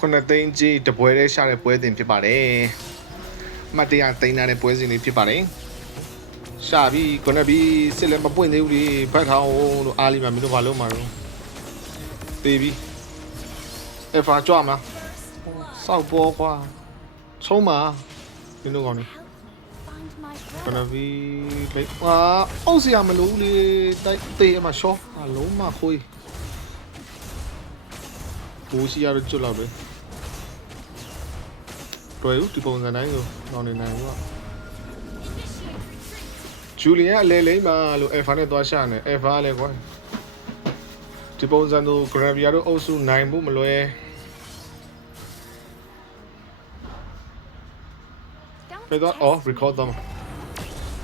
ခုနှစ်သိန်းကြီးတပွဲတည်းရှာတဲ့ပွဲစဉ်ဖြစ်ပါတယ်အမှတ်တရသိန်းထားတဲ့ပွဲစဉ်လေးဖြစ်ပါတယ်ရှာပြီးခုနှစ်ပြီးစစ်လည်းမပွင့်သေးဘူးလေဖတ်ထားအောင်လို့အားလီမှာမင်းတို့ဘာလုပ်မှာတော့တေးပြီးအဖာကြွမှာစောက်ပေါ်ကွာချုံးမှာမင်းတို့ကောင်းနေ Find my ကန brother. ဗီလိုက်ဟာအောက်စရာမလိုဘူးလေတိုက်တေးအမရှော့အလုံးမခွေးဘူစီရတော့ကျွတ်လောက်တယ် တွေ့ဦးဒီပုံစံတိုင်းဆိုတော့နေနိုင်ဘူးကဂျူလီယန်အလဲလိမ့်ပါလို့အယ်ဖာနဲ့သွားရှာနေအယ်ဖာလည်းကွာဒီပုံစံတို့ဂရဗီယာတို့အုပ်စုနိုင်ဖို့မလွယ် Don't ပဲတော့ test အော် me. record တော့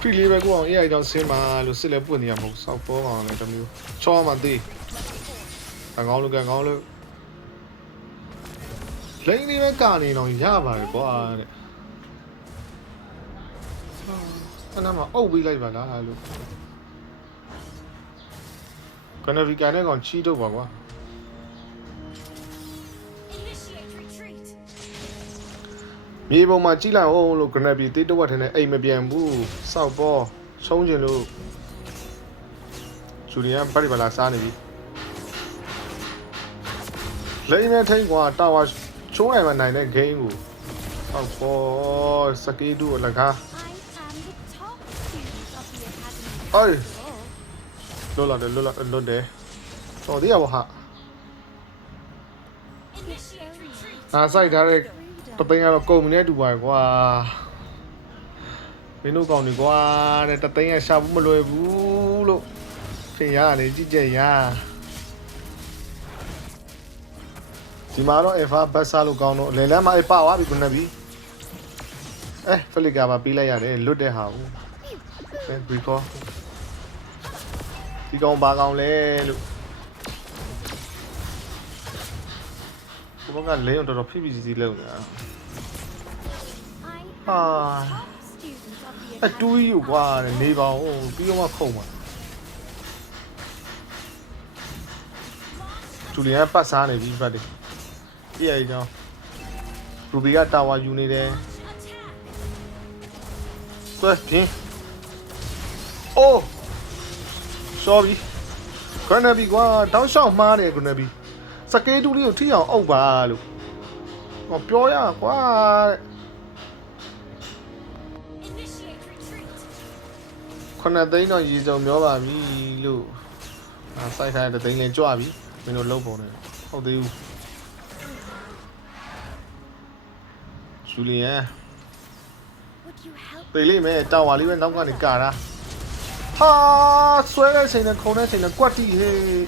ဖရီလေးပဲကိုအောင် AI ကြောင့်ဆင်းပါလို့စစ်လဲပွင့်နေရမဟုတ်စောက်ပေါ်အောင်လည်းတမျိုးချောမှသေးအကောင်းလို့ကကောင်းလို့ လိမ့်လေးပဲကနေတော့ရပါတယ်ကွာတဲ့အဲ့နာမှာအုပ်ပြီးလိုက်ပါလားလို့ကနဗီကန်နဲ့ကောင်ချီးတော့ပါကွာ Initiate retreat. မြေပုံမှာကြီးလိုက်အောင်လို့ဂရနဗီတေးတဝက်ထနေအိမ်မပြန်ဘူးစောက်ပေါ်ဆုံးကျင်လို့ဂျူလီယန်ပရိပါလာစားနေပြီလိမ့်နဲ့ထိန်ကွာတာဝါ ချိုးနိုင်မနိုင်တဲ့ game ကိုစောက်ပေါ်စကေးတူအလကား I am the top student of the academy. အေး Oh. လွတ်လာတယ်လွတ်လာလွတ်တယ်တော်သေးရပါဟာ Initiate retreat. အာစိုက်ထားတဲ့ Freedom. တသိန်းကတော့ကုန်နေတူပါကွာမင်းတို့ကောင်းနေကွာတဲ့တသိန်းကရှာဖို့မလွယ်ဘူးလို့ထင်ရတယ်ကြည့်ကြရ ဒီမှာတော့ Alpha ဘတ်ဆာလို့ကောင်းတော့လေလမ်းမှာအပသွားပြီခုနကပြီအဲဖလစ်ကာပါပြီးလိုက်ရတယ်လွတ်တဲ့ဟာကိုအဲဘီကောဒီကောင်ဘာကောင်လဲလို့ဘုကလဲအောင်တော်တော်ဖိဖိစီစီလုံနေတာ I am Ah. the top student of the အတူကြီး academy. ကိုကွာတဲ့နေပါဦးပြီးတော့မှခုံပါဂျူလီယန်ပတ်စားနေပြီဘတ်တယ် ပြည့်ရည်ကြောင်းရူဘီကတာဝါယူနေတယ် Attack. သွဲပြင်းအိုး sorry ခရနဘီကွာတောင်းလျှောက်မှားတယ်ခရနဘီစကေးတူလေးကိုထိအောင်အုပ်ပါလို့ဟောပြောရကွာတဲ့ Initiate retreat. ခုနှစ်သိန်းတော့ရေစုံမျောပါပြီလို့အာစိုက်ခိုင်းတဲ့သိန်းလေးကြွပြီမင်းတို့လုံးပုံနေဟုတ်သေးဘူး ဂျူလီယန် Would you help ပြေးလိမ့်မယ်တာဝါလေးပဲနောက်ကနေကာတာဟာဆွဲတဲ့ချိန်နဲ့ခုံတဲ့ချိန်နဲ့ကွက်တီဟေး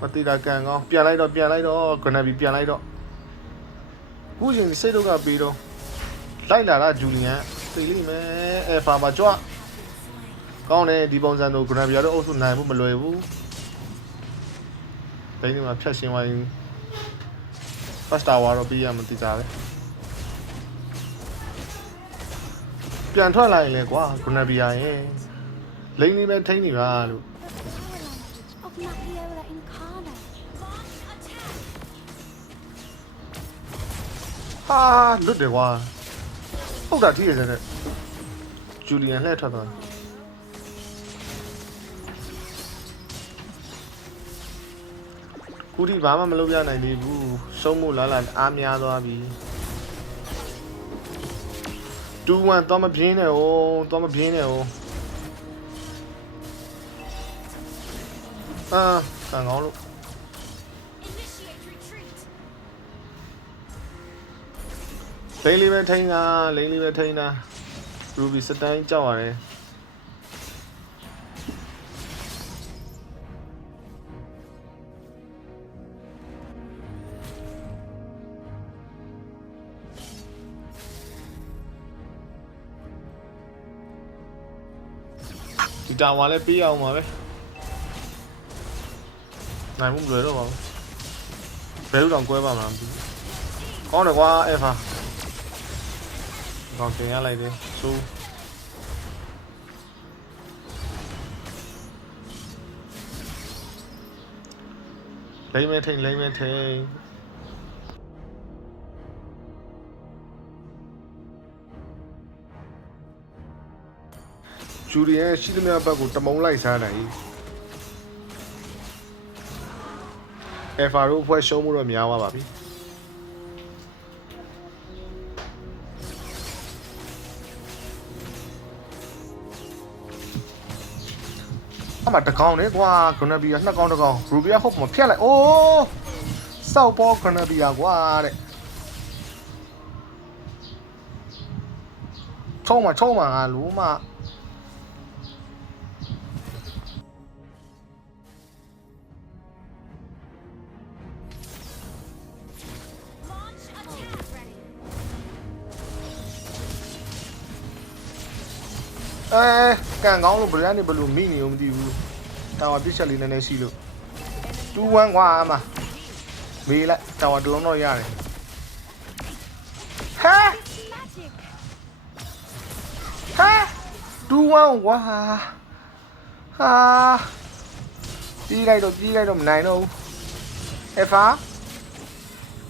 မတိတာကန်ကောင်းပြန်လိုက်တော့ပြန်လိုက်တော့ဂရနဘီပြန်လိုက်တော့ခုချိန်စိတ်တော့ကပြီးတော့လိုက်လာတာဂျူလီယန်ပြေးလိမ့်မယ်အဲဖာမှာကြွကောင်းတယ်ဒီပုံစံတော့ဂရန်ဘီယာတို့အုပ်စုနိုင်ဖို့မလွယ်ဘူးဒိန်းဒီမှာဖြတ်ရှင်းဝိုင်း ဖတ်တာဝါတော့ပြီးရမသိကြပဲပြန်ထွက်လာရင်လေကွာဂရန်ဘီယာရဲ့လိမ့်လေးပဲထိန်းနေပါလို့ the power language of Mapiola Incarnate? Launch attack. ဟာလွတ်တယ်ကွာဟုတ်တာထိရတဲ့ဂျူလီယန်လှည့်ထွက်သွား ကူဒီဘာမှမလုပ်ရနိုင်သေးဘူးရှုံးမှုလာလာအားများသွားပြီ2 1တော့မပြင်းနဲ့哦တော့မပြင်းနဲ့哦အာကန်ကောင်းလို့ Initiate retreat. လိမ့်လေးပဲထိန်းတာလိမ့်လေးပဲထိန်းတာရူဘီစတိုင်းကြောက်ရတယ် တာဝါလည်းပေးအောင်ပါပဲနိုင်မှုမလွယ်တော့ပါဘူးဘယ်လိုတောင်ကွဲပါမှာမသိဘူးကောင်းတယ်ကွာအဲ့ဖာကောင်းတင်ရလိုက်တယ်ဆိုးလိမ့်မဲထိန်လိမ့်မဲထိန် ဂျူရီယန်ရှိသမျှဘက်ကိုတမုံလိုက်စားနိုင်။အဖာရိုအဖွဲ့ရှုံးမှုတော့များသွားပါပြီ။အမတကောင်နဲ့ကွာဂရနဘီယာနှစ်ကောင်တကောင်ရူဘီယာဟုတ်မဖြတ်လိုက်အိုးစောက်ပေါ်ဂရနဘီယာကွာတဲ့ချုံးမချုံးမကလူမ အဲကန်ကောင်းလို့ဗရန်နေဘလို့မိနေုံမသိဘူးတာဝါပြစ်ချက်လေးနည်းနည်းရှိလို့2-1ကွာအမမေးလိုက်တာဝါတစ်လုံးတော့ရတယ်ဟဲ Magic. ဟဲ2-1ကွာဟာပြီးလိုက်တော့ပြီးလိုက်တော့မနိုင်တော့ဘူးအဖာ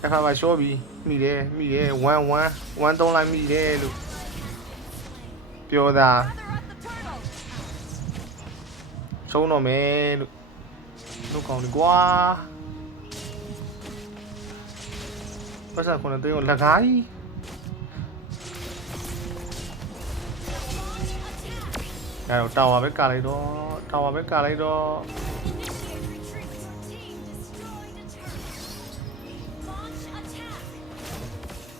အဖာမှာရှော့ပြီးမိတယ်မိတယ်1-1 1-3လိုက်မိတယ်လို့ပြောတာ Brother of the turtle. ဆုံးတော့မယ်လို့လုတ်ကောင်းဒီကွာပတ်စံခုနတေးကိုလက်ကားကြီးရတော့တာဝါပဲကာလိုက်တော့တာဝါပဲကာလိုက်တော့ Initiate retreat. Your team destroyed a turtle. Launch attack.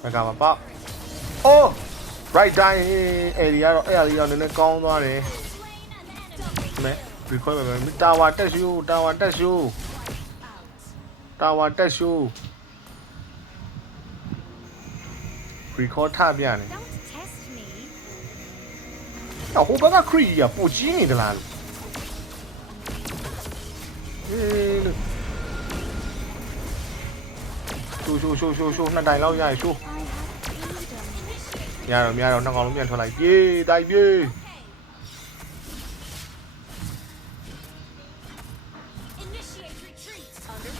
ဘက်ကမှာပေါ့အိုး right time အဲ့ဒီကတော့အဲ့အရာလေးတော့နည်းနည်းကောင်းသွားတယ် Slain an enemy. မဲ record ပဲမတာဝါတက်ရှိုးတာဝါတက်ရှိုး Out. တာဝါတက်ရှိုး record ထပြနေ Don't test me. တော့ဟိုဘက်ကခရီးကပိုကြီးနေသလားလို့ဟေးလို့ရှိုးရှိုးရှိုးရှိုးရှိုးနှစ်တိုင်လောက်ရရရှိုး I have freedom. ရတော့မရတော့နှစ်ကောင်လုံးပြန်ထွက်လိုက်ပြေးတိုက်ပြေး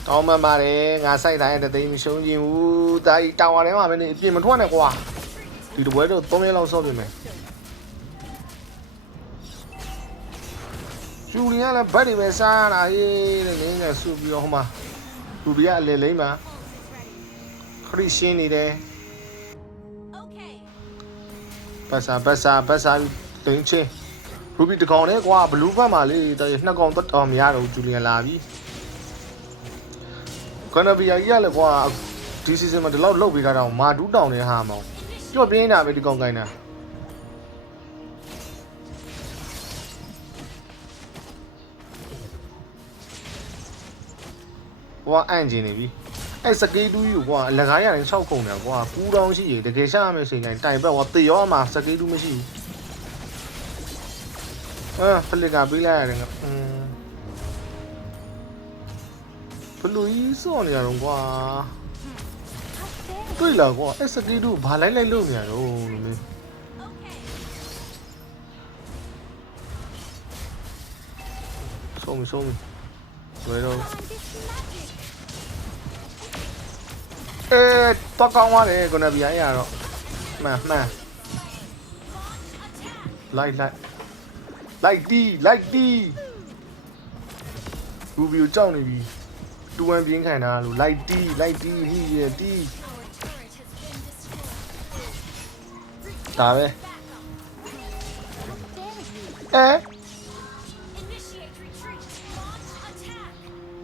Under တောင်းမှန်ပါတယ်ငါစိုက်တိုင်းတသိမ်းမရှုံးခြင်းဘူးဒါကြီးတာဝါထဲမှာပဲနေအပြင်မထွက်နဲ့ကွာဒီတပွဲတော့3ရက်လောက်ဆော့ပြင်မယ်ဂျူလီယန်လည်းဘတ်တွေပဲစားရတာဟေးတဲ့ငင်းငယ်ဆူပြီးတော့ဟိုမှာလူဘီကအလေလိမ့်မှာ is ready. ခရစ်ရှင်းနေတယ် Okay. ဘတ်စာဘတ်စာဘတ်စာလိမ့်ချင်းရူဘီတကောင်နဲ့ကွာဘလူးဘတ်မှာလေတဲ့နှစ်ကောင်တော့တော်မရတော့ဘူးဂျူလီယန်လာပြီ ကနဘီယာကြီးကလည်းကွာဒီစီဇန်မှာဒီလောက်လုတ်ပေးထားတာမာဒူးတောင်နေဟာမောင်ကြော့ပြင်းတာပဲဒီကောင်ကိုင်းတာကွာအန်ဂျင်နေပြီအဲ့စကေးတူးကြီးကွာအလကားရတယ်6ခုံတယ်ကွာကူးတောင်းရှိရေတကယ်ရှာရမယ့်ချိန်တိုင်းတိုင်ဘက်ကွာတေရောမှာစကေးတူးမရှိဘူးအာဖလစ်ကပေးလိုက်ရတယ်ငါ ဘလူကြီးစော့နေရတော့ကွာ How dare တွေ့လာကွာအဲ့စကေးတူးဘာလိုက်လိုက်လို့နေရတော့လို့မင်း Okay. ဆုံးပြီဆုံးပြီဝယ်တော့ Follow this magic. အဲတော့ကောင်းသွားတယ်ကိုနဘီယာရတော့မှန်မှန် Launch attack. လိုက်လိုက်လိုက်တီးလိုက်တီးရူဘီကိုကြောက်နေပြီ တူဝမ်ပြင်းခံတာလို့လိုက်တီးလိုက်တီးဟိရတီး Our turret has been destroyed. ဒါပဲ Back up. How dare you? အဲ Initiate retreat. Launch attack.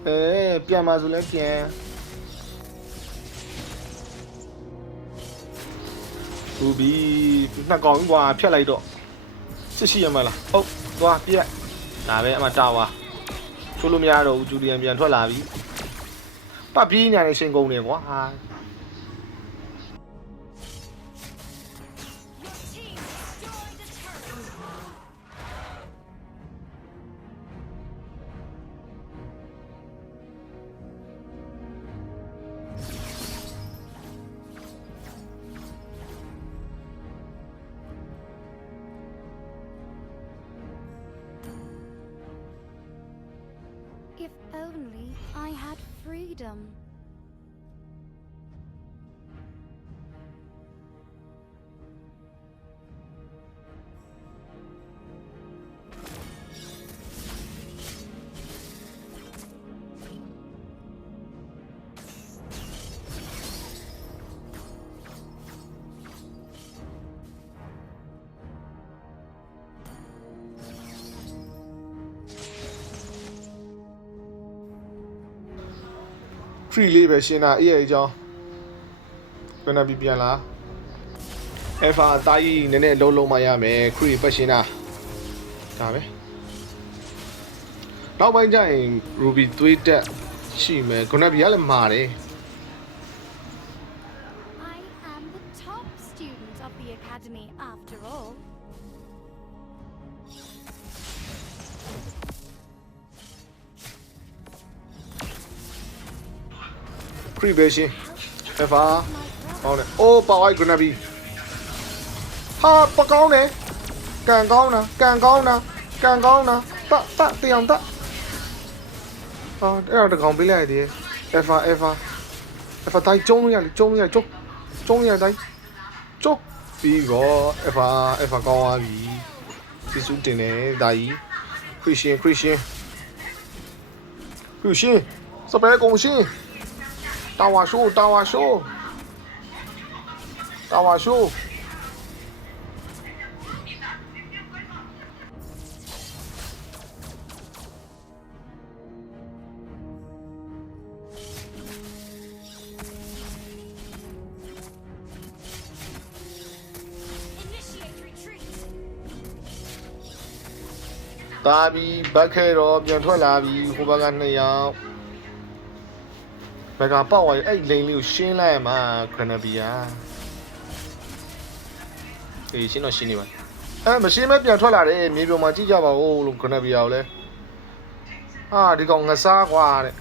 အဲပြန်มาဆိုလဲပြန်ရူဘီနှစ်ကောင်ကြီးကွာဖြတ်လိုက်တော့စစ်ရှိရမလားဟုတ်သွားပြက်ဒါပဲအမတာဝါချိုးလို့မရတော့ဘူးဂျူလီယန်ပြန်ထွက်လာပြီ ပတ်ပြေးညာနေရှင်ကုန်တယ်ကွာ free လေးပဲရှင်းတာအေးရဲ့အကြောင်းဘယ်နှပြီပြန်လာ alpha အသားကြီးနည်းနည်းလုံးလုံးမရမယ် free ပတ်ရှင်းတာဒါပဲနောက်ပိုင်းကျရင် ruby သွေးတက်ရှိမယ်ခုနကပြရလည်းမာတယ် ခရီးပဲရှင်းဖက်ဖာကောင်းတယ်အိုးပါဝိုက်ဂရနဘီဟာပကောင်းတယ်ကန်ကောင်းတာကန်ကောင်းတာကန်ကောင်းတာတတတရားတဟာအဲ့တော့တကောင်ပေးလိုက်ရတယ်အဖာအဖာအဖာတိုင်းကျုံးလို့ရလေကျုံးလို့ရကျုံးကျုံးရတိုင်းကျုံးပြီးတော့အဖာအဖာကောင်းသွားပြီစီစုတင်တယ်ဒါကြီးခရစ်ရှင်ခရစ်ရှင်ခရစ်ရှင်စပယ်ကုန်ရှင် တာဝါရှိုးတာဝါရှိုးတာဝါရှိုးတာဘီဘက်ခဲတော့ပြန်ထွက်လာပြီဟိုဘက်က2ယောက် ဘက်ကပေါက်သွားပြီအဲ့လိန်လေးကိုရှင်းလိုက်ရမှာခရနဘီယာအေးရှင်းတော့ရှင်းနေပါအဲမရှင်းမဲပြန်ထွက်လာတယ်မြေပြင်မှာကြည့်ကြပါဦးလို့ခရနဘီယာကိုလည်းဟာဒီကောင်ငစားကွာတဲ့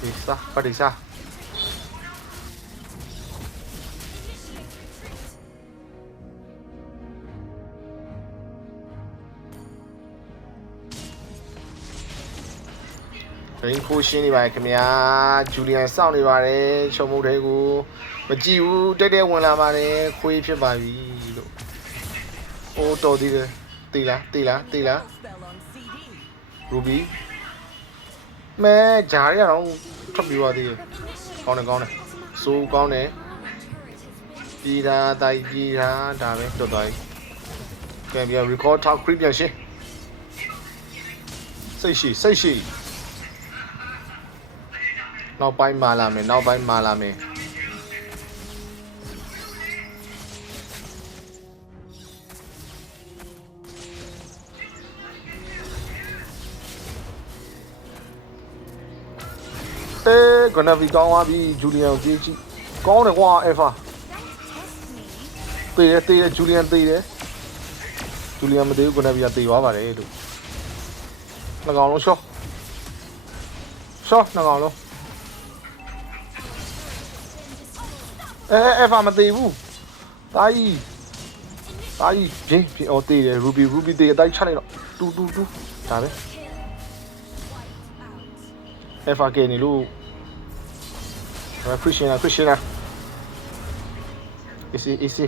ဒီစားပါဒီစား ဒရင်ခိုးရှင်းနေပါတယ်ခင်ဗျာဂျူလီယန်စောင့်နေပါတယ်ချုံမုတ်တဲကိုမကြည့်ဘူးတက်တက်ဝင်လာပါတယ်ခွေးဖြစ်ပါပြီလို့အိုးတော်သေးတယ်တေးလားတေးလားတေးလားရူဘီမဲဂျားရအောင်ထွက်ပြီးသွားသေးတယ်ကောင်းတယ်ကောင်းတယ်စိုးကောင်းတယ်ပြည်တာတိုင်ပြည်တာဒါပဲတော်တော်ကြီးပြန်ပြန် record talk creep ပြန်ရှင်းစိတ်ရှိစိတ်ရှိ နောက်ပိုင်းမာလာမယ်နောက်ပိုင်းမာလာမယ်အေးကနဗီကောင်းသွားပြီဂျူလီယန်ကိုကြည့်ကြည့်ကောင်းတယ်ကွာအက်ဖာ Don't test me. တေးတယ်တေးတယ်ဂျူလီယန်တေးတယ်ဂျူလီယန်မသေးဘူးကနဗီကတေးသွားပါတယ်လို့နှစ်ကောင်လုံးရှော့ရှော့နှစ်ကောင်လုံး အဲအဲဖာမသေးဘူးတာကြီးတာကြီးပြင်းပြင်းအော်သေးတယ် ruby ruby သေးအတိုင်းချလိုက်တော့တူတူတူဒါပဲအဲဖာကဲနေလို့ဒါ Christian လား Christian လား easy easy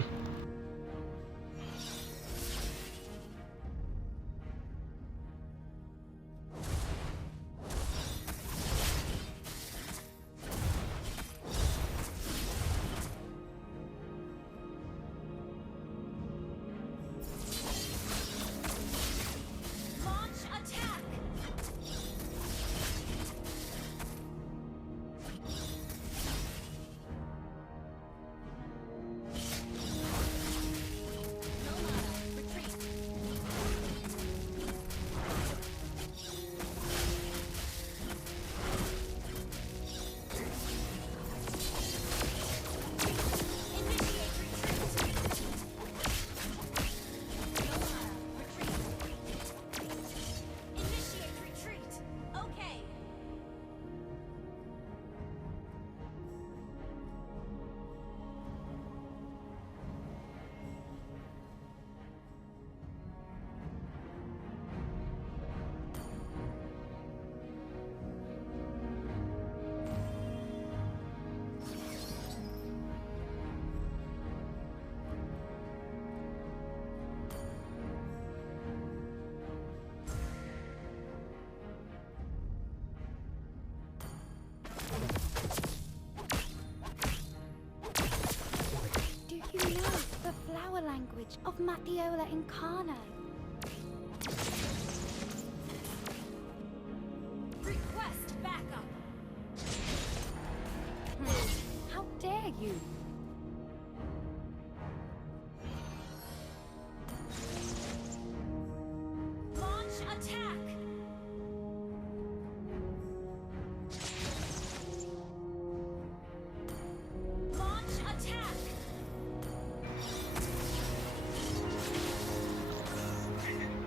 village of Matiola Incarna.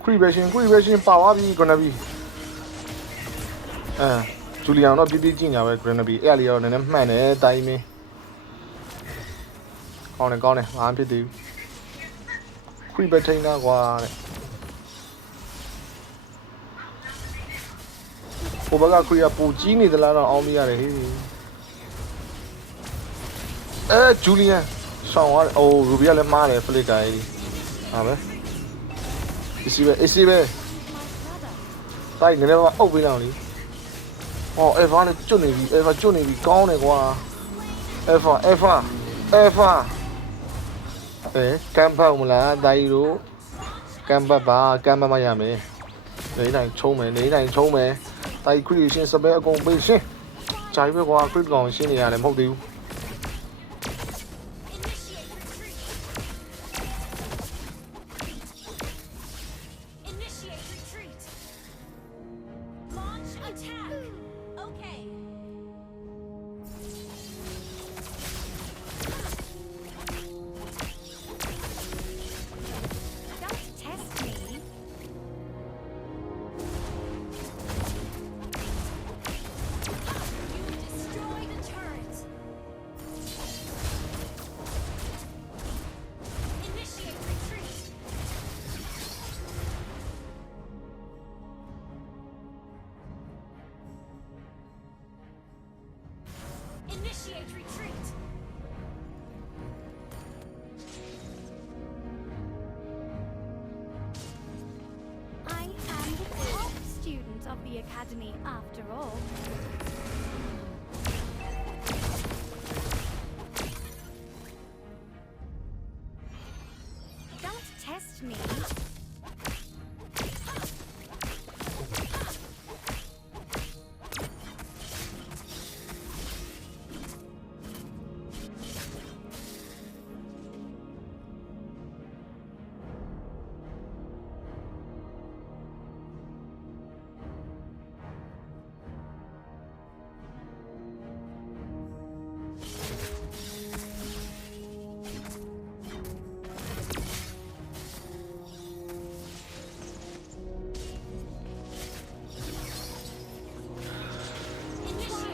ခရီးပဲရှင်ခရီးပဲရှင်ပါသွားပြီဂရနဘီအဲဂျူလီယန်တော့ပြပြကြည့်ညာပဲဂရနဘီအဲ့အလေးတော့နည်းနည်းမှန်တယ်တိုင်းမင်းကောင်းတယ်ကောင်းတယ်ဘာမှဖြစ်သေးဘူးခရီးပဲထိန်းတာကွာတဲ့ဟိုဘက်ကခရီးကပူကြီးနေသလားတော့အောင်းမရတယ်ဟေးအဲဂျူလီယန်ဆောင်းသွားတယ်အိုးရူဘီကလည်းမှားတယ်ဖလစ်ကာရေးဟာပဲ အစီပဲအစီပဲ My brother. တိုက်နည်းနည်းပါအုပ်ပေးလောက်လေဟောအေဗာနဲ့ကျွတ်နေပြီအေဗာကျွတ်နေပြီကောင်းတယ်ကွာအေဗာအေဗာအေဗာအဲကမ်ပတ်မလားတိုက်တို့ကမ်ပတ်ပါကမ်ပတ်မရမယ်နေတိုင်းချုံးမယ်နေတိုင်းချုံးမယ်တိုက်ခရီးရှင်စပယ်အကုန်ပေးရှင်ဂျာကြီးပဲကွာခရစ်ကောင်ရှင်းနေရတယ်မဟုတ်သေးဘူး of the academy after all.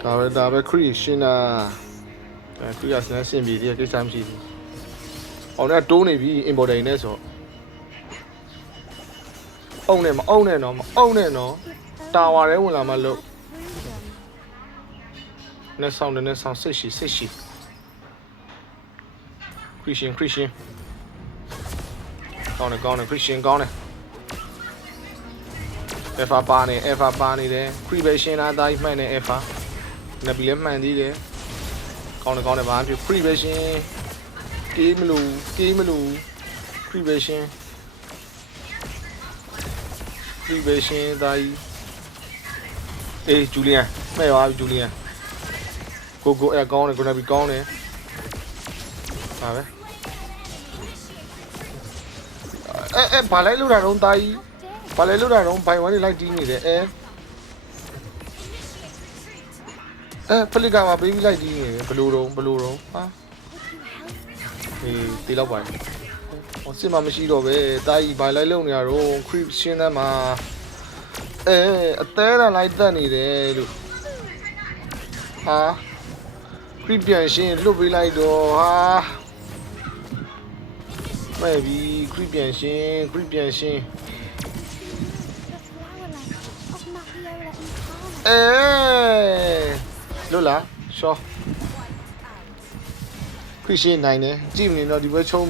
ဒါပဲဒါပဲခရီးရှင်းတာအဲခရီးကစနေစင်ပြီဒီကိစ္စမရှိဘူး။အောင်နဲ့တိုးနေပြီ importer နဲ့ဆိုအုံနဲ့မအုံနဲ့တော့မအုံနဲ့တော့ If တာဝါ only ထဲဝင်လာမှလို့ freedom. နဲ့ဆောင်တယ်နဲ့ဆောင်စစ်ရှိစစ်ရှိခရစ်ရှင်ခရစ်ရှင်ကောင်းတယ်ကောင်းတယ်ခရစ်ရှင်ကောင်းတယ်အဖာပါနေအဖာပါနေတယ်ခရစ်ပဲရှင်လာတိုင်းမှန်တယ်အဖာ နဘီလည်းမှန်သေးတယ်ကောင်းတယ်ကောင်းတယ်ဘာမှဖြစ်ခရစ်ပဲရှင်ကေးမလို့ကေးမလို့ခရစ်ပဲရှင်ခရစ်ပဲရှင်တိုင်းအေးဂျူလီယန်မဲ့သွားပြီဂျူလီယန်ကိုကိုအဲကောင်းတယ်ကိုနဘီကောင်းတယ်ဟာပဲအဲအဲဘာလိုက်လို့တာတော့တာကြီး How dare ဘာလိုက်လို့တာတော့ဘိုင်ဝမ်နေလိုက်တီးနေတယ်အဲ အဲဖလစ်ကမှာဘေဘီလိုက်တီးနေတယ်ဘလူတော့ဘလူတော့ဟာ you help me? ဒီတီလောက်ပါဟောစစ်မှမရှိတော့ပဲတာကြီးဘိုင်လိုက်လုံနေရတော့ခရစ်ရှင်းတဲ့မှာအဲအသေးရလိုက်တက်နေတယ်လို့ဟာခရစ်ပြန်ရှင်းလွတ်ပေးလိုက်တော့ဟာမဲ့ပြီခရစ်ပြန်ရှင်းခရစ်ပြန်ရှင်း The flower language of Mafiola Incarnate. အဲ လွတ်လားရှောခရစ်ရှင်းနိုင်တယ်ကြည့်မနေတော့ဒီဘက်ချုံး